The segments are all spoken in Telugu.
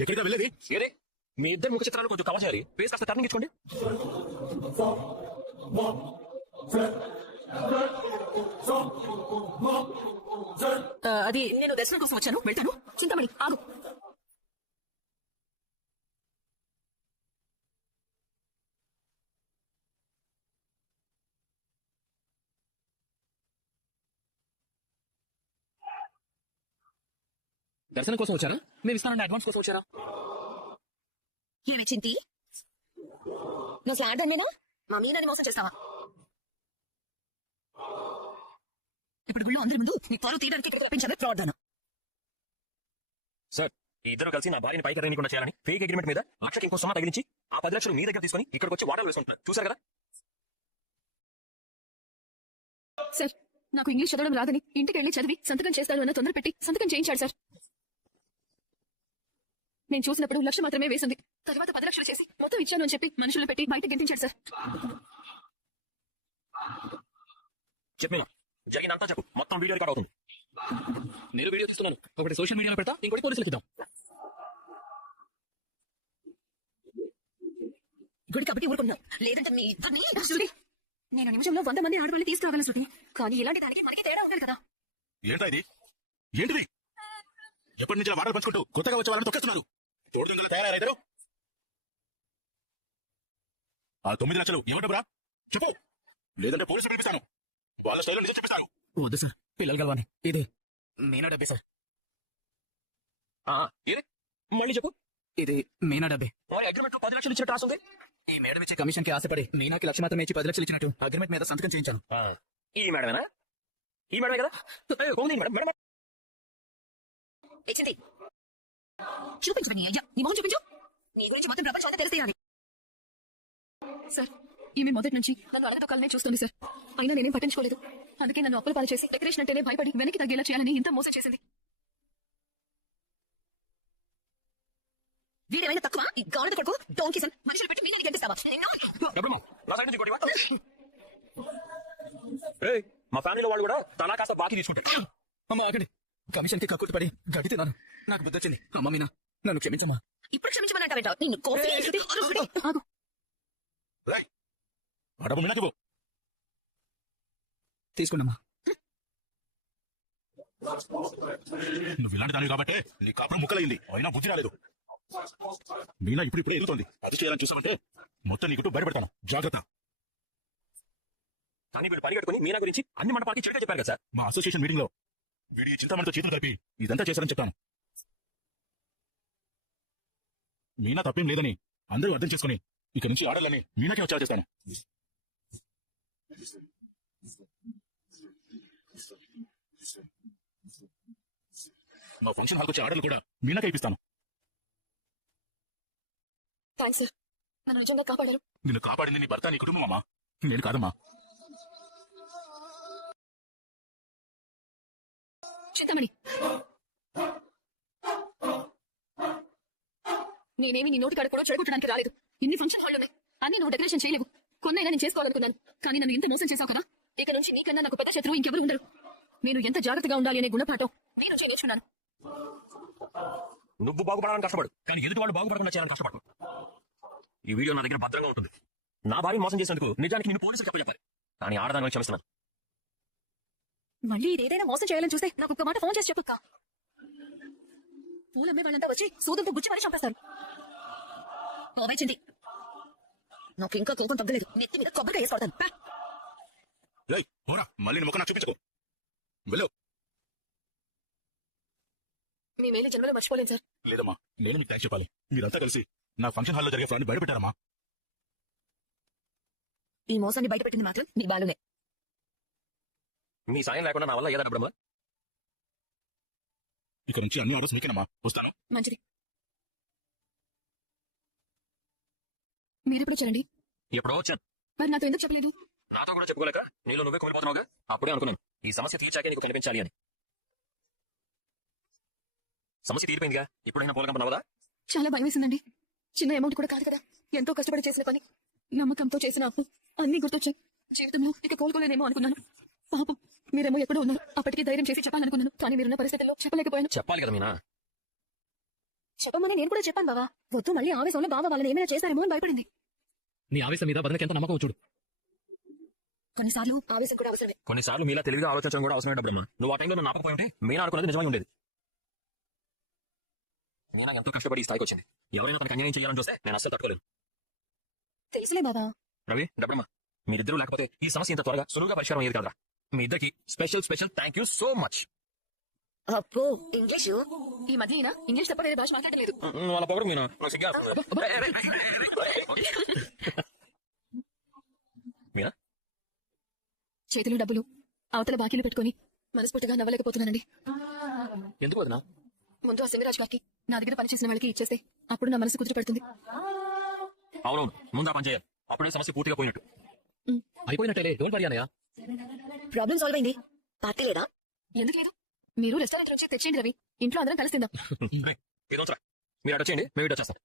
ఎక్కడికి వెళ్ళేది? ఏదే మీ ఇద్దరు ముఖ చిత్రాలు కొంచెం కవర్ చేయాలి. ఫేస్ కాస్త టర్నింగ్ ఇచ్చుకోండి. అది నేను దర్శనం కోసం వచ్చాను, వెళ్తాను. చింతమణి ఆగు. దర్శనం కోసం వచ్చారా? మేము ఇస్తానండి అడ్వాన్స్ కోసం వచ్చారా? ఏమి చింతి, నువ్వు స్లాడ్నేనా మా మీనాని మోసం చేస్తావా? ఇప్పుడు గుళ్ళు అందరి ముందు నీ పరువు తీయడానికి ఇక్కడికి రప్పించాను. ప్రార్థన. సార్, ఈ ఇద్దరు కలిసి నా భార్యని పైకి రేయకుండా చేయాలని ఫేక్ అగ్రిమెంట్ మీద లక్షకి ఇంకో సొమ్ము తగిలించి ఆ 10 లక్షలు మీ దగ్గర తీసుకుని ఇక్కడికి వచ్చి వాటాలు వేసుకుంటున్నారు. చూసారు కదా? సార్, నాకు ఇంగ్లీష్ చదవడం రాదని ఇంటికి వెళ్ళి చదివి సంతకం చేస్తాను అన్న తొందర పెట్టి సంతకం చేయించాడు సార్. నేను చూసినప్పుడు 1 లక్ష మాత్రమే వేసింది. తర్వాత 10 లక్షలు చేసి మొత్తం ఇచ్చాను అని చెప్పి మనుషులు పెట్టి బయట గెంటించాడు సార్. చెప్పినా జరిగినంతా చెప్పు, మొత్తం వీడియో రికార్డ్ అవుతుంది. నేను వీడియో తీస్తున్నాను, ఒకటి సోషల్ మీడియాలో పెడతా, ఇంకోటి పోలీసులకు ఇద్దాం. గుడి కాబట్టి ఊరుకున్నాం, లేదంటే మీ ఇద్దరిని. శృతి, నేను నిమిషంలో 100 మంది ఆడవాళ్ళని తీసుకురాగలను శృతి, కానీ ఇలాంటి దానికి మనకి తేడా ఉండాలి కదా. ఏంటా ఇది? ఏంటిది? ఎప్పటి నుంచి వాటలు పంచుకుంటూ కొత్తగా వచ్చే వాళ్ళని తొక్కేస్తున్నారు. తోడుదొంగలు తయారయ్యారు. ఆ 9 లక్షలు ఏమంటారా చెప్పు, లేదంటే పోలీసులు పిలిపిస్తాను. వాళ్ళ స్టైల్లో నిజం చెప్పిస్తాను. వద్దు సార్, పిల్లలు కలవాని. ఇది మీనా డబ్బే సార్. ఏది మళ్ళీ చెప్పు. ఇది మీనా డబ్బే. మరి అగ్రిమెంట్ 10 లక్షలు ఇచ్చినట్టు రాస్తుంది. ఈ మేడం ఇచ్చే కమిషన్ కి ఆశపడి మీనాకి 1 లక్ష మాత్రమే ఇచ్చి 10 లక్షలు ఇచ్చినట్టు అగ్రిమెంట్ మీద సంతకం చేయించాను. ఈ మేడమేనా? ఈ మేడమే కదా? మేడం చింతి, చూపించు నీ అయ్యా, నీ మొహం చూపించు. నీ గురించి మొత్తం ప్రపంచం అంతా తెలిసేయాలి. సార్, ఈమె మొదటి నుంచి నన్ను అడగదొక్కాలనే చూస్తుంది సార్. అయినా నేనేం పట్టించుకోలేదు. అందుకే నన్ను అప్పుల పాలు చేసి డెకరేషన్ అంటేనే భయపడి వెనక్కి తగ్గేలా చేయాలని ఇంత మోసం చేసింది. వీడేమైనా తక్కువ? ఈ గాడిద కొడుకు డోంకీసన్ మనుషులు పెట్టి మీనే గెంటిస్తావా? మా ఫ్యామిలీలో వాళ్ళు కూడా తలా కాస్త బాకీ తీసుకుంటారు. అమ్మ ఆగండి, కమిషన్ కి కక్కుర్తి పడి గడి తిన్నాను. నాకు బుద్ధి వచ్చింది. అమ్మ మీనా, నన్ను క్షమించమ్మా. ఇప్పుడు క్షమించమనంటావేంటో? నిన్ను కోసి ఆగు. డబ్బు మీనాకి తీసుకున్నామా. నువ్వు ఇలాంటి దానివి కాబట్టి నీ కాపురం ముక్కలైంది, అయినా బుద్ధి రాలేదు. మీనా ఇప్పుడే ఎదుగుతోంది. అది చేయాలని చూసామంటే మొత్తం నీకు బయటపెడతాను, జాగ్రత్త. కానీ వీడు పరిగెట్టుకుని మీనా గురించి అన్ని మండపానికి చెడుగా చెప్పారు కదా సార్. మా అసోసియేషన్ మీటింగ్ లో వీడి చింతమణితో చేతులు కలిపి ఇదంతా చేశారని చెప్తాను. మీనా తప్పేం లేదని అందరూ అర్థం చేసుకుని ఇక నుంచి ఆడాలని మీనాకే వచ్చేలా చేస్తాను. మా ఫంక్షన్ హాల్కి వచ్చే ఆర్డర్లు కూడా మీనాకే ఇప్పిస్తాను. థ్యాంక్స్ సార్, నన్ను నిజంగా కాపాడారు. నిన్ను కాపాడింది నీ భర్త, నీ కుటుంబం అమ్మా, నేను కాదమ్మా. చింతమణి, నేనేమి నీ నోటి కాడ కూడా చెడగొట్టడానికి రాలేదు. ఇన్ని ఫంక్షన్ హాల్ ఉన్నాయి, అన్ని నువ్వు డెకరేషన్ చేయలేవు. కొన్నైనా నేను చేసుకోవాలనుకున్నాను, కానీ నన్ను ఇంత మోసం చేశావు కదా. ఇక నుంచి నీకన్నా నాకు పెద్ద శత్రువు ఇంకెవరు ఉండరు. నేను ఎంత జాగ్రత్తగా ఉండాలి అనే గుణపాఠం నీ నుంచి నేర్చుకున్నాను. నువ్వు బాగుపడాలని కష్టపడు, కానీ ఎదుటి వాళ్ళు బాగుపడకుండా చేయాలని కష్టపడు. ఈ వీడియో నా దగ్గర భద్రంగా ఉంటుంది. నా భార్య మోసం చేసినందుకు నిజానికి నేను పోలీసులు చెప్పాలి, కానీ ఆడదాని క్షమిస్తున్నాను. మళ్ళీ ఇదేదైనా మోసం చేయాలని చూస్తే నాకు ఒక్క మాట ఫోన్ చేసి చెప్పక్క. పూలమ్మే వాళ్ళంతా వచ్చి సూదంతో గుచ్చి మరీ చంపేస్తారు. ఓవేచింది, నాకు ఇంకా కోపం తగ్గలేదు. నెత్తి మీద కొబ్బరిగా వేసుకోవతాను. మళ్ళీ ముఖం నాకు చూపించుకో. వెళ్ళు. మీ మేలు జన్మలో మర్చిపోలేను సార్. లేదమ్మా, నేను మీకు థ్యాంక్స్ చెప్పాలి. మీరంతా కలిసి నా ఫంక్షన్ హాల్లో జరిగే ఫ్రాడ్ని బయటపెట్టారమ్మా. ఈ మోసాన్ని బయటపెట్టింది మాత్రం మీ బాలునే. మీ సాయం లేకుండా నా వల్ల ఏదైనా బ్రహ్మ. ఇక నుంచి అన్ని ఆర్డర్స్ మీకేనమ్మా. వస్తాను. మంచిది. మీరెప్పుడు వచ్చారండి? ఎప్పుడో వచ్చాను. మరి నాతో ఎందుకు చెప్పలేదు? నాతో కూడా చెప్పుకోలేక నీలో నువ్వే కోల్పోతున్నావుగా. అప్పుడే అనుకున్నాను ఈ సమస్య తీర్చాకే నీకు కనిపించాలి అని. సమస్య తీరిపోయిందిగా, ఇప్పుడైనా పోలకంపనవదా? చాలా భయం వేసిందండి. చిన్న అమౌంట్ కూడా కాదు కదా, ఎంతో కష్టపడి చేసిన పని, నమ్మకంతో చేసిన అప్పు అన్ని గుర్తొచ్చాయి. జీవితంలో ఇక కోలుకోలేనేమో అనుకున్నాను. పాపం మీరేమో ఎక్కడో ఉన్నారు. అప్పటికే ధైర్యం చేసి చెప్పాలనుకున్నాను, కానీ మీరున్న పరిస్థితుల్లో చెప్పలేకపోయాను. చెప్పాలి కదా మీనా. చెప్పమని నేను కూడా చెప్పాను బావా. వద్దు, మళ్ళీ ఆవేశంలో బావ వాళ్ళని ఏమైనా చేస్తారేమో అని భయపడింది. నీ ఆవేశం మీద బదనకి ఎంత నమ్మకం చూడు. కొన్నిసార్లు ఆవేశం కూడా అవసరమే. కొన్నిసార్లు మీలా తెలివిగా ఆలోచించడం కూడా అవసరమే డబ్బమ్మా. నువ్వు ఆ టైంలో నన్ను ఆపకపోయి ఉంటే మీనా అనుకున్నది నిజమై ఉండేది. మీనా ఎంతో కష్టపడి ఈ స్థాయికి వచ్చింది. ఎవరైనా తనకు అన్యాయం చేయాలని చూస్తే నేను అస్సలు తట్టుకోలేదు. తెలుసులే బావా. రవి, డబ్బమ్మ, మీరిద్దరూ లేకపోతే ఈ సమస్య ఇంత త్వరగా సులువుగా పరిష్కారం అయ్యేది కదరా. మీ ఇద్దరికి special thank you so much. అప్పో ఇంగ్లీష్. ఈ మధ్య ఈయన ఇంగ్లీష్ తప్ప వేరే భాష మాట్లాడలేదు. వాళ్ళ పొగరు మీనా నాకు సిగ్గా మీనా చేతిలో డబ్బులు, అవతల బాకీలు పెట్టుకుని మనస్ఫూర్తిగా నవ్వలేకపోతున్నానండి. ఎందుకు వదినా? ముందు ఆ సింగరాజ్ గారికి నా దగ్గర పనిచేసిన వాళ్ళకి ఇచ్చేస్తే అప్పుడు నా మనసు కుదిరి పెడుతుంది. అవునవును, ముందు ఆ పని చేయాలి. అప్పుడే సమస్య పూర్తిగా పోయినట్టు. అయిపోయినట్టే, డోంట్ వరీ అన్నయ్య. ప్రాబ్లం సాల్వ్ అయింది. పార్టీ లేదా? ఎందుకు లేదు? మీరు రెస్టారెంట్ నుంచి తెచ్చేయండి రవి, ఇంట్లో అందరం కలిసి తిందాం. ఇదొంచరా, మీరు అటు వచ్చేయండి, మేము ఇటు వచ్చేస్తాం.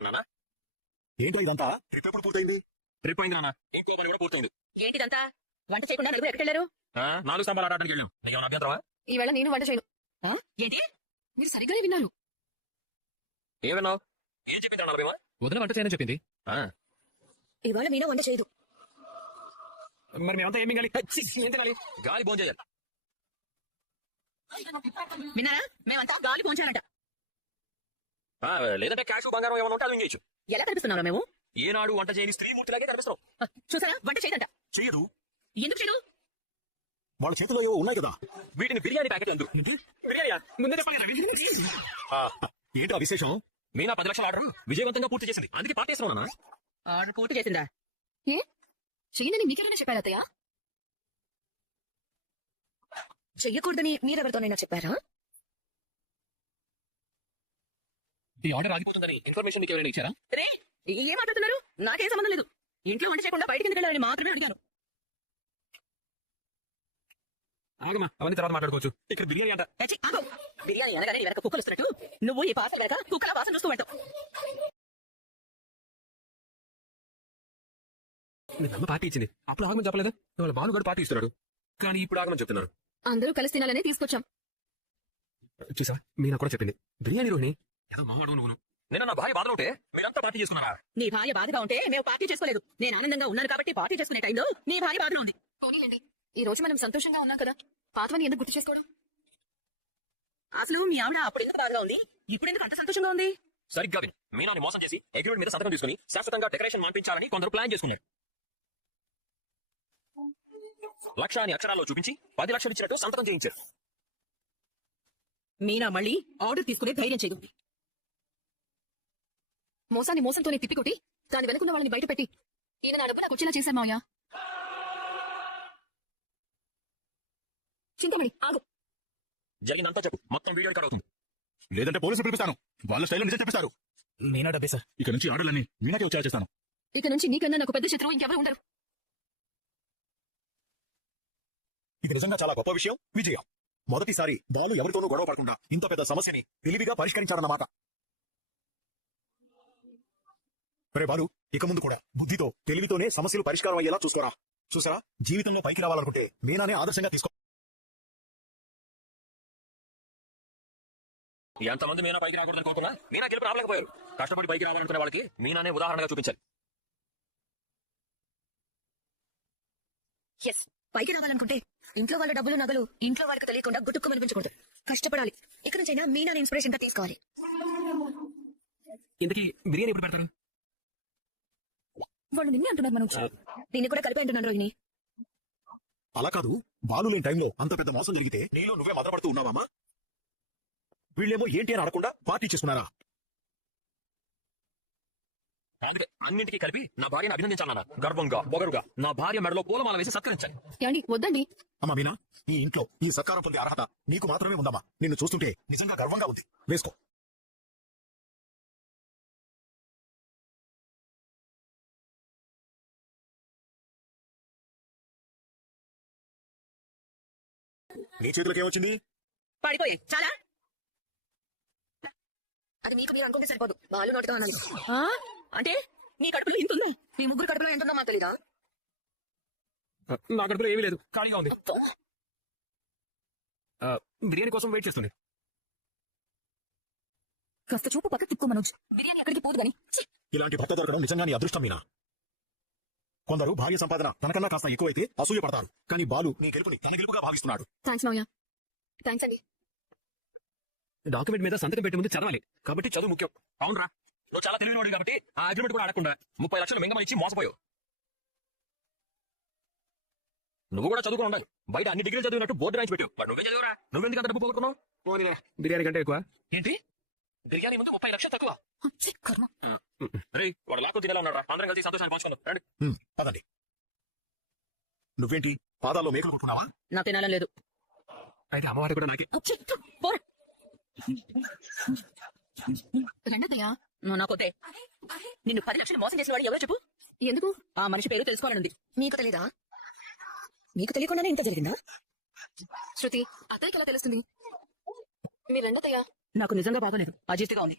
నానా, ఏంటో ఇదంతా? ట్రిప్ ఎప్పుడు పూర్తయింది? ట్రిప్ అయింది నాన్న, ఇంకో పని కూడా పూర్తయింది. ఏంటిదంతా? వంట చేయకుండా నలుగురు ఎక్కడెళ్ళారు? 4 స్తంభాలు ఆడడానికి వెళ్ళాం. నీకేమైనా అభ్యంతరమా? ఈవేళ నేను వంట చేయను. ఏంటి? మీరు సరిగ్గానే విన్నారు. ఏం విన్నావు? ఏం చెప్పింది నలభైమా? వదిన వంట చేయని చెప్పింది. ఇవాళ మీనా వంట చేయదు. మరి మేమంతా ఏం తినాలి? ఏం తినాలి? గాలి భోజనం చేయాలి. విన్నారా? మేమంతా గాలి పోంచాలంట. లేదంటే క్యాష్ బంగారం ఏమైనా ఉంటే అది ఇంకేయచ్చు. ఎలా కనిపిస్తున్నారా మేము? ఏనాడు వంట చేయని స్త్రీమూర్తిలాగే కనిపిస్తున్నాం. చూసారా, వంట చేయదంట. చేయదు. ఎందుకు చేయదు? వాళ్ళ చేతిలో ఏవో ఉన్నాయి కదా. వీటిని బిర్యానీ ప్యాకెట్ ఎందుకు? బిర్యానీ ముందే ఏంటో ఆ విశేషం? మీనా 10 లక్షల ఆర్డర్ విజయవంతంగా పూర్తి చేసింది. అందుకే పార్టీ ఇస్తున్నానా? ఆర్డర్ పూర్తి చేసిందా? ఏ చెయ్యని మీకెవరైనా చెప్పారా అత్తయ్య? చెయ్యకూడదని మీరెవరితోనైనా చెప్పారా? ఈ ఆర్డర్ ఆగిపోతుందని ఇన్ఫర్మేషన్ మీకు ఎవరైనా ఇచ్చారా? ఏం మాట్లాడుతున్నారు? నాకేం సంబంధం లేదు. ఇంట్లో వంట చేయకుండా బయటికి ఎందుకు వెళ్ళాలని మాత్రమే అడిగాను. ఆగుమా, అవన్నీ తర్వాత మాట్లాడుకోవచ్చు. ఇక్కడ బిర్యానీ అంట. బిర్యానీ అనగానే వెనక కుక్కలు వస్తున్నట్టు నువ్వు ఈ పాస వెనక కుక్కల వాసన చూస్తూ ఉంటావు. మీ అమ్మ పార్టీ ఇచ్చింది, అప్పుడు ఆగమని చెప్పలేదు. వాళ్ళ బాలుగాడు పార్టీ ఇస్తున్నాడు, కానీ ఇప్పుడు ఆగమని చెప్తున్నారు. అందరూ కలిసి తినాలని తీసుకొచ్చాం. చూసా, మీనా కూడా చెప్పింది బిర్యానీ రోహిణి. ఏదో మావాడు నువ్వు. నేను నా భార్య బాధలో ఉంటే మీరంతా పార్టీ చేసుకున్నారా? నీ భార్య బాధగా ఉంటే మేము పార్టీ చేసుకోలేదు. నేను ఆనందంగా ఉన్నాను కాబట్టి పార్టీ చేసుకునే టైంలో నీ భార్య బాధలో ఉంది. పోనీయండి, ఈ రోజు మనం సంతోషంగా ఉన్నాం కదా, పాతవని ఎందుకు గుర్తు చేసుకోవడం? అసలు మీ ఆవిడ అప్పుడు ఎందుకు బాధగా ఉంది, ఇప్పుడు ఎందుకు అంత సంతోషంగా ఉంది? సరిగ్గా విను. మీనాని మోసం చేసి అగ్రిమెంట్ మీద సంతకం తీసుకుని శాశ్వతంగా డెకరేషన్ మాన్పించాలని కొందరు ప్లాన్ చేసుకున్నారు. 1,00,000 అని అక్షరాల్లో చూపించి 10 లక్షలు ఇచ్చినట్టు సంతకం చేయించారు. మీనా మళ్ళీ ఆర్డర్ తీసుకునే ధైర్యం చేయదు. మోసాన్ని మోసంతోనే తిప్పికొట్టి దాని వెనుకున్న వాళ్ళని బయట పెట్టి ఈయన నా డబ్బు నాకు వచ్చేలా చేశారు మావయ్య. చింతమణి ఆగు. జరిగిందంతా చెప్పు, మొత్తం వీడియో రికార్డ్ అవుతుంది. లేదంటే పోలీసులు పిలిపిస్తాను. వాళ్ళ స్టైల్లో నిజం చెప్పిస్తారు. మీనా డబ్బే సార్. ఇక నుంచి ఆర్డర్లన్నీ మీనాకే వచ్చేలా చేస్తాను. ఇక నుంచి నీకన్నా నాకు పెద్ద శత్రువు ఇంకెవరు ఉండరు. ఇది నిజంగా చాలా గొప్ప విషయం, విజయం. మొదటిసారి బాలు ఎవరితోనూ గొడవ పడకుండా ఇంత పెద్ద సమస్యని తెలివిగా పరిష్కరించారన్నమాట. రే బాలు, ఇక ముందు కూడా బుద్ధితో తెలివితోనే సమస్యలు పరిష్కారం అయ్యేలా చూసుకోరా. చూసారా, జీవితంలో పైకి రావాలనుకుంటే మీనానే ఆదర్శంగా తీసుకో. ఎంతమంది మీనా పైకి రాకూడదని కోరుకున్నా మీనా గెలుపు రావలేకపోయారు. కష్టపడి పైకి రావాలనుకునే వాళ్ళకి మీనానే ఉదాహరణగా చూపించాలి. ఎస్, పైకి రావాలనుకుంటే ఇంట్లో వాళ్ళ డబ్బులు నగలు ఇంట్లో వాళ్ళకి తెలియకుండా గుట్టుకు అనిపించకూడదు. కష్టపడాలి. ఇక్కడ నుంచైనా మీనాని ఇన్స్పిరేషన్ గా తీసుకోవాలి. ఇంతకీ బిర్యానీ ఎప్పుడు పెడతారు? వాళ్ళు నిన్నే అంటున్నారు మనం. దీన్ని కూడా కలిపి అంటున్నాను రోహిణి. అలా కాదు, బాలు లేని టైంలో అంత పెద్ద మోసం జరిగితే నీలో నువ్వే మదపడుతూ ఉన్నావమ్మా. వీళ్ళేమో ఏంటి అని అడగకుండా పార్టీ చేసుకున్నారా? అందుకే అన్నింటికీ కలిపి నా భార్యను అభినందించాలన్నా, గర్వంగా బొగరుగా నా భార్య మెడలో పూలమాల వేసి సత్కరించాలి. ఏమండి, వద్దండి. అమ్మా మీనా, ఈ ఇంట్లో ఈ సత్కారం పొందే అర్హత నీకు మాత్రమే ఉందమ్మా. నిన్ను చూస్తుంటే నిజంగా గర్వంగా ఉంది. వేసుకో. నీ చేతులకి ఏమొచ్చింది? పడిపోయి చాలా. అది మీకు మీరు అనుకుంటే సరిపోదు, వాళ్ళు నోటితో అనాలి. అంటే మీ కడుపులో ఇంత ఉందా? మీ ముగ్గురు కడుపులో ఎంత ఉందో మాకు తెలీదా? నా కడుపులో ఏమీ లేదు, ఖాళీగా ఉంది. బిర్యానీ కోసం వెయిట్ చేస్తుంది. కాస్త చూపు పక్క తిప్పు మనోజ్. బిర్యానీ ఎక్కడికి పోదు గాని. ఇలాంటి భర్త దొరకడం నిజంగా నీ అదృష్టం మీనా. కొందరు భార్య సంపాదన తనకన్నా కాస్త ఎక్కువైతే అసూయ పడతారు, కానీ బాలు నీ గెలుపుని తన గెలుపుగా భావిస్తున్నాడు. థ్యాంక్స్ మావయ్య. థ్యాంక్స్ అండి. డాక్యుమెంట్ మీద సంతకం పెట్టే ముందు చదవాలి, కాబట్టి చదువు ముఖ్యం. అవునరా, నువ్వు చాలా తెలివినోడు కాబట్టి ఆ అగ్రిమెంట్ కూడా అడగకుండా 30 లక్షలు మింగమని ఇచ్చి మోసపోయావు. నువ్వు కూడా చదువుకుని ఉండాలి. బయట అన్ని డిగ్రీలు చదివినట్టు బోర్డు రాయించి పెట్టావు. మరి నువ్వే చదివరా? నువ్వెందుకు అంత డబ్బు పోగొట్టుకున్నావు? బిర్యానీ కంటే ఎక్కువ ఏంటి? బిర్యానీ ముందు 30 లక్షలు తక్కువ. కర్మ. రే, వాడు లాక్కు తినేలా ఉన్నాడు. అందరం కలిసి సంతోషాన్ని పంచుకుందాం. రండి. పదండి. నువ్వేంటి పాదాల్లో మేకలు కుట్టుకున్నావా? నా తినాలని లేదు. అయితే అమ్మవారి కూడా నాకే. రెండతయ్యా, నువ్వు నాకొద్దే. నిన్ను 10 లక్షలు మోసం చేసిన వాడు ఎవరో చెప్పు. ఎందుకు? ఆ మనిషి పేరు తెలుసుకోవాలనుంది. మీకు తెలీదా? మీకు తెలియకుండానే ఇంత జరిగిందా? శృతి, అతనికి ఎలా తెలుస్తుంది? మీ రెండతయ్యా. నాకు నిజంగా బాగోలేదు, అజీర్తిగా ఉంది.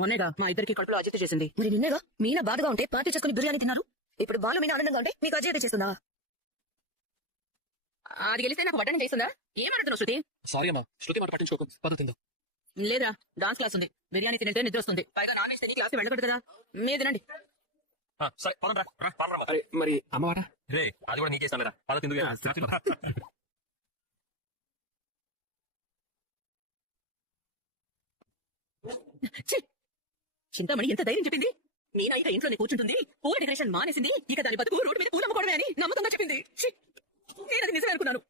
మొన్నేగా మా ఇద్దరికి కడుపులో అజీర్తి చేసింది. మరి నిన్నేగా మీనా బాధగా ఉంటే పార్టీ చేసుకుని బిర్యానీ తిన్నారు. ఇప్పుడు బాలు మీనా ఆనందంగా ఉంటే మీకు అజీర్తి చేస్తుందా? అది గెలిస్తే నాకు వడ్డనం చేస్తుందా? ఏమడుతున్నావు శృతి? సారీ అమ్మా, శృతి మాట పట్టించుకోకు. పద్ధతిందో లేదా డాన్స్ క్లాస్ ఉంది, బిర్యానీ తినేస్తే నిద్ర వస్తుంది. పైగా నాన్ వెజ్ తిని క్లాస్ వెళ్ళకూడదు కదా. మీరు తినండి. సరే పదండ్రా. అరే మరి అమ్మవార రే, అది కూడా నీకే ఇస్తాను. పద్ధతి చింతామణి ఎంత ధైర్యం చెప్పింది. మీనా ఇక ఇంట్లోనే కూర్చుంటుంది, పూల డెకరేషన్ మానేసింది, ఇక దాని బతుకు రోడ్డు మీద పూలు అమ్ముకోవడమే అని నమ్మకంగా చెప్పింది. నేను అది నిజమే అనుకున్నాను.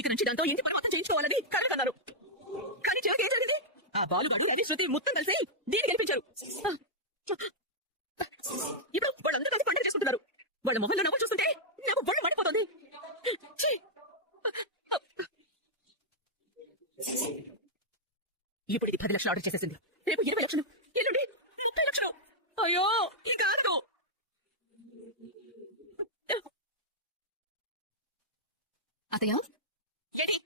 ఇక నుంచి దాంతో ఇంటి పని మొత్తం చేయించుకోవాలని కలగన్నారు. కానీ చివరికి ఏం జరిగింది? ఆ బాలుగాడు రవి శృతి మొత్తం కలిసి దీన్ని గెలిపించారు. ఇప్పుడు వాళ్ళందరూ కలిసి పండుగ చేసుకుంటున్నారు. వాళ్ళ మొహంలో నవ్వు చూస్తుంటే నాకు ఒళ్ళు మండిపోతుంది. ఇప్పుడు ఇది 10 లక్షలు ఆర్డర్ చేసేసింది. రేపు 20 లక్షలు, ఎల్లుండి 30 లక్షలు. అయ్యో, ఇంకా ఆగదు. అతయ్య, ఏంటి?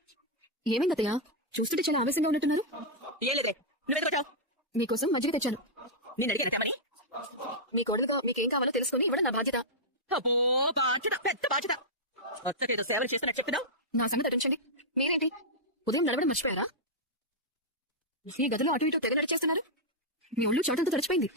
ఏమైంది అతయ్య? చూస్తుంటే చాలా ఆవేశంగా ఉన్నట్టున్నారు. ఏం లేదే, నువ్వెందుకొచ్చావు? మీకోసం మజ్జిగ తెచ్చాను. నేను అడిగాను మరి. మీ కోడలుగా మీకేం కావాలో తెలుసుకుని ఇవ్వడం నా బాధ్యత. అబ్బో, బాధ్యత, పెద్ద బాధ్యత. కొత్తకేదో సేవలు చేస్తున్నట్టు చెప్తున్నావు. నా సంగతి అటుంచండి. మీరేంటి ఉదయం నడవడం మర్చిపోయారా? ఈ గదిలో అటు ఇటు తెగ నడిచేస్తున్నారు. మీ ఒళ్ళు చోటంతా తడిచిపోయింది.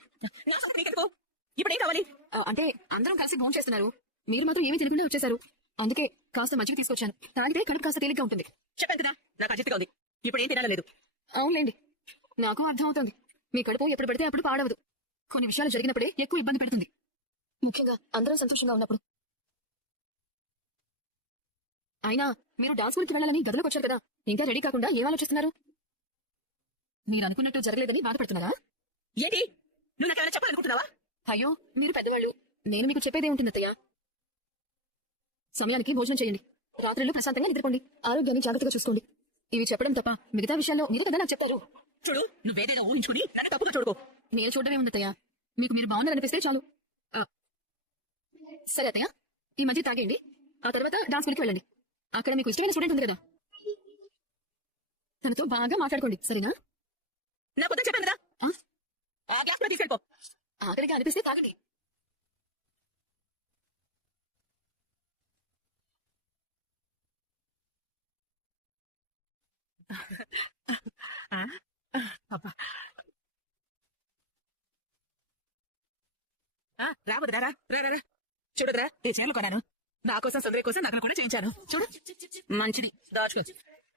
ఇప్పుడు ఏం కావాలి? అంటే అందరం కలిసి భోజనం చేస్తున్నారు, మీరు మాత్రం ఏమీ తినకుండా వచ్చేసారు. అందుకే కాస్త మజ్జిగ తీసుకొచ్చాను. తాగితే కడుపు కాస్త తేలిగ్గా ఉంటుంది. చెప్పాను కదా, నాకు అజిత్తుగా ఉంది. ఇప్పుడు ఏం తినాలేదు. అవునులేండి, నాకు అర్థం అవుతుంది. మీ కడుపు ఎప్పుడు పడితే అప్పుడు పాడవదు. కొన్ని విషయాలు జరిగినప్పుడే ఎక్కువ ఇబ్బంది పెడుతుంది, ముఖ్యంగా అందరం సంతోషంగా ఉన్నప్పుడు. అయినా మీరు డాన్స్ గురించి వెళ్ళాలని గదిలోకి వచ్చారు కదా, ఇంకా రెడీ కాకుండా ఏం ఆలోచిస్తున్నారు? మీరు అనుకున్నట్టు జరగలేదని బాధపడుతున్నారా? ఏంటి, నువ్వు నాకేమైనా చెప్పాలనుకుంటున్నావా? అయ్యో, మీరు పెద్దవాళ్ళు, నేను మీకు చెప్పేదే ఉంటుంది అత్తయ్య. సమయానికి భోజనం చేయండి, రాత్రులు ప్రశాంతంగా నిద్రపోండి, ఆరోగ్యాన్ని జాగ్రత్తగా చూసుకోండి. ఇవి చెప్పడం తప్ప మిగతా విషయాల్లో మీరు కదా నాకు చెప్తారు. చూడు, నువ్వేదేదో ఊహించుకుని నన్ను తప్పుగా చూడుకో. నేను చూడడమే ఉంది అత్తయ్య, మీకు మీరు బాగున్నారనిపిస్తే చాలు. సరే అత్తయ్య, ఈ మధ్య తాగేయండి, ఆ తర్వాత డాన్స్ స్కూల్కి వెళ్ళండి. అక్కడ మీకు ఇష్టమైన స్టూడెంట్ ఉంది కదా, తనతో బాగా మాట్లాడుకోండి, సరేనా? నా పొద్దు చెప్పాను కదా, ఆ గ్లాస్ కూడా తీసుకెళ్ళిపో. ఆఖరిగా అనిపిస్తే తాగండి. రాబోదురా, రా. చూడదురా, ఈ చీరలు కొన్నాను. నా కోసం సుందరి కోసం నగలు కూడా చేయించాను. చూడు, మంచిది.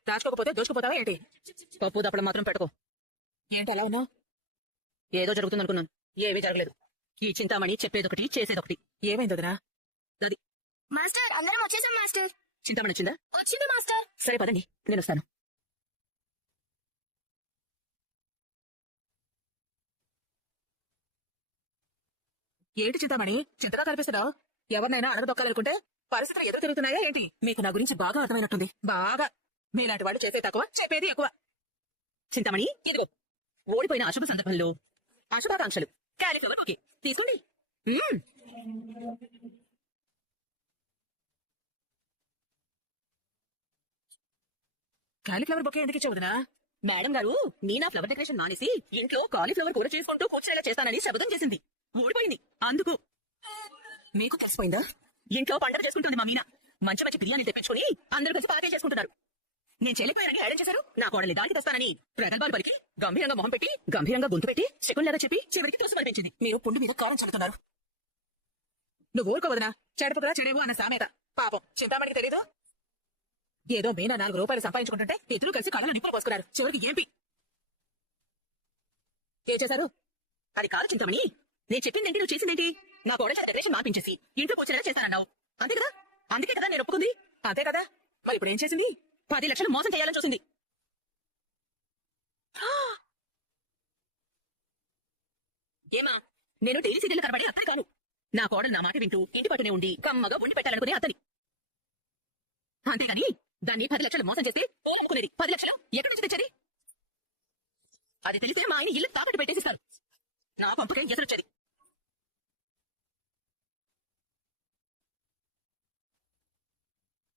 దాచుకోకపోతే దోచుకుపోతావా ఏంటి? పప్పు దప్పడం మాత్రం పెట్టుకో. ఏంటి అలా ఉన్నావు? ఏదో జరుగుతుంది అనుకున్నాను, ఏమీ జరగలేదు. ఈ చింతామణి చెప్పేదొకటి చేసేదొకటి. ఏమైంది వదినా? అది మాస్టర్, అందరం వచ్చేసాం మాస్టర్. చింతామణి వచ్చిందా? వచ్చింది మాస్టర్. సరే పదండి, నేను వస్తాను. ఏంటి చింతామణి చింతగా కనిపిస్తున్నావు? ఎవరినైనా అడగదొక్కాలనుకుంటే పరిస్థితులు ఎదురు తిరుగుతున్నాయా ఏంటి? మీకు నా గురించి బాగా అర్థమైనట్టుంది. బాగా. మీలాంటి వాళ్ళు చేసే తక్కువ, చెప్పేది ఎక్కువ. చింతామణి, ఇదిగో ఓడిపోయిన అశుభ సందర్భంలో అశుభాకాంక్షలు. క్యాలీఫ్లవర్ ఓకే, తీసుకోండి. కాలీఫ్లవర్ బొకే ఎందుకు ఇచ్చావు వదినా? మేడం గారు మీనా ఫ్లవర్ డెకరేషన్ మానేసి ఇంట్లో కాలీఫ్లవర్ కూర చేసుకుంటూ కూర్చునేలా చేస్తానని శబదం చేసింది. ఓడిపోయింది అందుకు. మీకు తెలిసిపోయిందా? ఇంట్లో పండగ చేసుకుంటుంది మా మీనా. మంచి మంచి బిర్యానీ తెప్పించుకుని అందరూ కలిసి పార్టీ చేసుకుంటున్నారు. నేను చెల్లిపోయానని ఏడం చేశారు. నా కోడల్ని దానికి తెస్తానని ప్రగల్భాలు పలికి గంభీరంగా మొహం పెట్టి గంభీరంగా గొంతు పెట్టి శకుల్లాగా చెప్పి చివరికి తోసిమనిపించింది. మీరు పుండు మీద కారం చల్లుతున్నారు. నువ్వు ఊరుకోవదనా? చెడపకురా చెడేవు అన్న సామెత పాపం చింతామణికి తెలీదు. ఏదో మీనా 4 రూపాయలు సంపాదించుకుంటుంటే ఇద్దరు కలిసి కళ్ళలో నిప్పులు పోసుకున్నారు. చివరికి ఏంపి ఏం చేశారు? అది కాదు చింతమణి, నేను చెప్పిందేంటి, నువ్వు చేసిందేంటి? నా కోడలు డెకరేషన్ మార్పించేసి ఇంట్లో కూర్చొని చేస్తానన్నావు. అంతే కదా? అందుకే కదా నేను ఒప్పుకుంది. అంతే కదా? మరి ఇప్పుడు ఏం చేసింది? 10 లక్షలు మోసం చేయాలని చూసింది. ఏమా, నేను డైలీ సీరియల్ కనబడే అత్తని కాను. నా కోడలు నా మాట వింటూ ఇంటి పట్టునే ఉండి కమ్మగా వండి పెట్టాలనుకునే అతని. అంతేగాని దాన్ని 10 లక్షలు మోసం చేస్తే ఓ అమ్ముకునేది. 10 లక్షలు ఎక్కడి నుంచి తెచ్చేది? అది తెలిస్తే మా ఆయన ఇల్లు తాకట్టు పెట్టేసిస్తారు. నా పంపకే ఎదురొచ్చేది.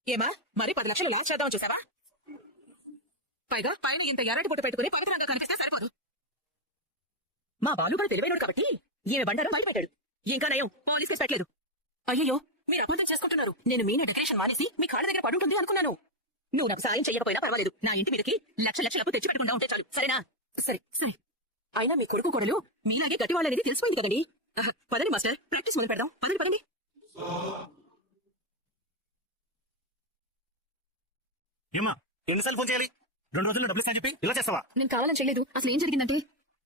ఏమా, మరి 10 లక్షలు లాస్ చేద్దామని చూసావా? పైగా పైన ఇంత ఎర్రటి పొట్టు పెట్టుకుని పవిత్రంగా కనిపిస్తే సరిపోదు. మా బాలుగాడు తెలివైనడు కాబట్టి ఈమె బండారం బయట పెట్టాడు. ఇంకా నయం, పోలీస్ కేసు పెట్టలేదు. అయ్యో, మీరు అబద్ధం చేసుకుంటున్నారు. నేను మీనా డెకరేషన్ మానేసి మీ కాళ్ళ దగ్గర పడుంటుంది అనుకున్నాను. నువ్వు నాకు సాయం చేయకపోయినా పర్వాలేదు. నా ఇంటి మీదకి లక్షలు తెచ్చి పెట్టకుండా ఉంటే చాలు. సరేనా? సరే సరే. అయినా మీ కొడుకు కోడలు మీలాగే గట్టి వాళ్ళనేది తెలిసిపోయింది కదండి. పదండి మాస్టర్, ప్రాక్టీస్ మొదలు పెడదాం. పదండి పదండి. ఏమ్మా, ఎన్నిసార్లు ఫోన్ చేయాలి? 2 రోజుల్లో డబ్బులు ఇస్తా చెప్పి ఇలా చేస్తావా? నేను కావాలని చేయలేదు. అసలు ఏం జరిగిందంటే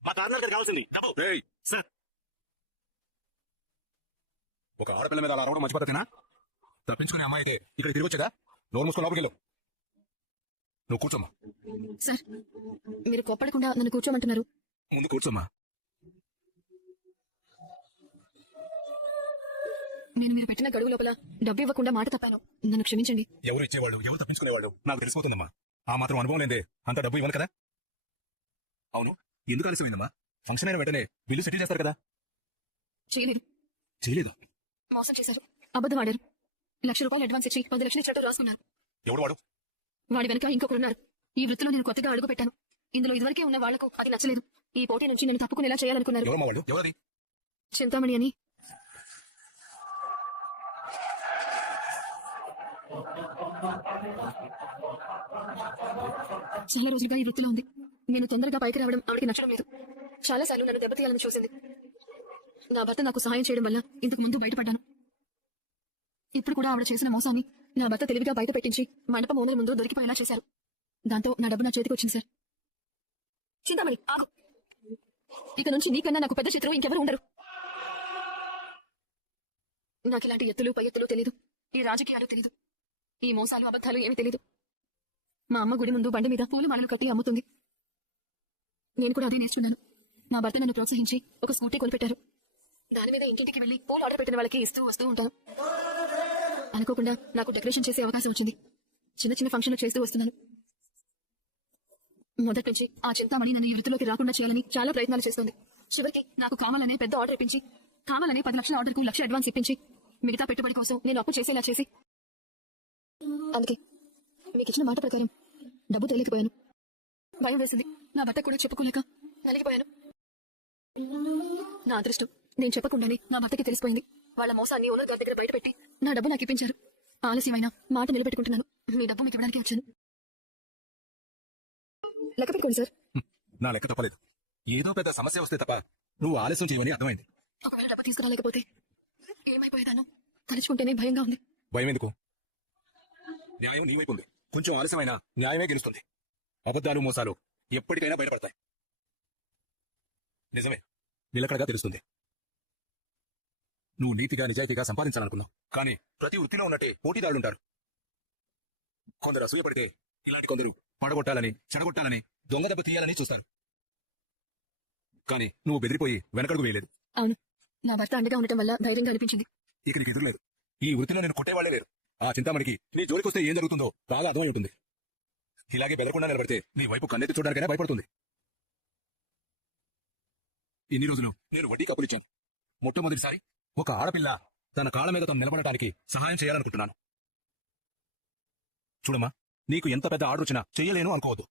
మా కార్నర్ గారికి కావాల్సింది డబ్బు. సార్, ఒక ఆడపిల్ల మీద అలా అరవడం మంచి పద్ధతేనా? తప్పించుకునే అమ్మాయి అయితే ఇక్కడ తిరిగి వచ్చేదా? నోరు మూసుకొని లోపలికి వెళ్ళు. నువ్వు కూర్చోమ్మా. సార్, మీరు కోప్పడకుండా నన్ను కూర్చోమంటున్నారు. ముందు కూర్చోమ్మా. నేను మీరు పెట్టిన గడువు లోపల డబ్బు ఇవ్వకుండా మాట తప్పాను. నన్ను క్షమించండి. ఎవరు ఇచ్చేవాళ్ళు, ఎవరు తప్పించుకునేవాళ్ళు నాకు తెలిసిపోతుందమ్మా. ఆ మాత్రం అనుభవం లేదే అంత డబ్బు ఇవ్వను కదా. అవును, ఎందుకు ఆలస్యమైందమ్మా? ఫంక్షన్ అయిన వెంటనే బిల్లు సెటిల్ చేస్తారు కదా. చేయలేదు. చేయలేదు? మోసం చేశారు. అబద్ధం ఆడారు. ₹1,00,000 అడ్వాన్స్ ఇచ్చి 10 లక్షలు ఇచ్చినట్టు రాసుకున్నారు. ఎవడు వాడు? వాడి వెనక ఇంకొకరున్నారు. ఈ వృత్తిలో నేను కొత్తగా అడుగు పెట్టాను. ఇందులో ఇదివరకే ఉన్న వాళ్లకు అది నచ్చలేదు. ఈ పోటీ నుంచి నేను తప్పుకునేలా చేయాలనుకున్నారు. ఎవరమ్మా వాళ్ళు? ఎవరది? చింతామణి అని. చాలా రోజులుగా ఈ వృత్తిలో ఉంది. నేను తొందరగా పైకి రావడం ఆవిడకి నచ్చడం లేదు. చాలాసార్లు నన్ను దెబ్బతీయాలని చూసింది. నా భర్త నాకు సహాయం చేయడం వల్ల ఇంతకు ముందు బయటపడ్డాను. ఇప్పుడు కూడా ఆవిడ చేసిన మోసాన్ని నా భర్త తెలివిగా బయట పెట్టించి మండపం ఓనర్ ముందు దొరికిపోయేలా చేశారు. దాంతో నా డబ్బు నా చేతికి వచ్చింది సార్. చింతామణి, ఆగు. ఇక నుంచి నీకన్నా నాకు పెద్ద శత్రువు ఇంకెవరు ఉండరు. నాకు ఇలాంటి ఎత్తులు పై ఎత్తులు తెలీదు. ఈ రాజకీయాలు తెలీదు. ఈ మోసాలు అబద్ధాలు ఏమీ తెలీదు. మా అమ్మ గుడి ముందు బండి మీద పూల మాలలు కట్టి అమ్ముతుంది. నేను కూడా అదే నేర్చుకున్నాను. మా భర్త నన్ను ప్రోత్సహించి ఒక స్కూటీ కొనిపెట్టారు. దాని మీద ఇంటింటికి వెళ్లి పూలు ఆర్డర్ పెట్టిన వాళ్ళకి ఇస్తూ వస్తూ ఉంటాను. అనుకోకుండా నాకు డెకరేషన్ చేసే అవకాశం వచ్చింది. చిన్న చిన్న ఫంక్షన్లు చేస్తూ వస్తున్నాను. మొదటి నుంచి ఆ చింతామణి నన్ను ఈ వృత్తిలోకి రాకుండా చేయాలని చాలా ప్రయత్నాలు చేస్తుంది. చివరికి నాకు కావాలనే పెద్ద ఆర్డర్ ఇప్పించి, కావాలనే 10 లక్షల ఆర్డర్కు ₹1,00,000 అడ్వాన్స్ ఇప్పించి, మిగతా పెట్టుబడి కోసం నేను అప్పు చేసేలా చేసి, అందుకే మీకు ఇచ్చిన మాట ప్రకారం డబ్బు తేలేకపోయాను. భయం వేసింది. నా భర్త కూడా చెప్పుకోలేక నలిగిపోయాను. నా అదృష్టం, నేను చెప్పకుండానే నా భర్తకి తెలిసిపోయింది. వాళ్ళ మోసాన్ని ఓనర్ గారి దగ్గర బయటపెట్టి నా డబ్బు నాకు ఇప్పించారు. ఆలస్యమైన మాట నిలబెట్టుకుంటున్నాను. మీ డబ్బు మీకు ఇవ్వడానికి వచ్చాను. లెక్క పెట్టుకోండి సార్. నా లెక్క తప్పలేదు. ఏదో పెద్ద సమస్య వస్తే తప్ప నువ్వు ఆలస్యం చేయమని అర్థమైంది. ఒకవేళ డబ్బు తీసుకురాలేకపోతే ఏమైపోయేదాను తలుచుకుంటేనే భయంగా ఉంది. భయం ఎందుకు? న్యాయం నీ వైపు ఉంది. కొంచెం ఆలస్యమైన న్యాయమే గెలుస్తుంది. అబద్ధాలు మోసాలు ఎప్పటికైనా బయటపడతాయి. నిజమే, నిలకడగా తెలుస్తుంది. నువ్వు నీతిగా నిజాయితీగా సంపాదించాలనుకున్నావు. కానీ ప్రతి వృత్తిలో ఉన్నట్టే పోటీదారులుంటారు. కొందరు అసూయపడితే ఇలాంటి కొందరు పడగొట్టాలని, చెడగొట్టాలని, దొంగ దెబ్బ తీయాలని చూస్తారు. కానీ నువ్వు బెదిరిపోయి వెనకడుగు వేయలేదు. అవును, నా భర్త అండగా ఉండటం వల్ల ధైర్యంగా అనిపించింది. ఇక నీకు ఎదురులేదు. ఈ వృత్తిలో నేను కొట్టేవాళ్లే లేరు. ఆ చింతామణికి నీ జోలికొస్తే ఏం జరుగుతుందో బాగా అర్థమై ఉంటుంది. ఇలాగే బెదరకుండా నిలబడితే నీ వైపు కన్నెత్తి చూడడానికైనా భయపడుతుంది. ఇన్ని రోజులు నేను వడ్డీకి అప్పులిచ్చాను. మొట్టమొదటిసారి ఒక ఆడపిల్ల తన కాళ్ళ మీద తను నిలబడటానికి సహాయం చేయాలనుకుంటున్నాను. చూడమ్మా, నీకు ఎంత పెద్ద ఆర్డర్ వచ్చినా చెయ్యలేను అనుకోవద్దు.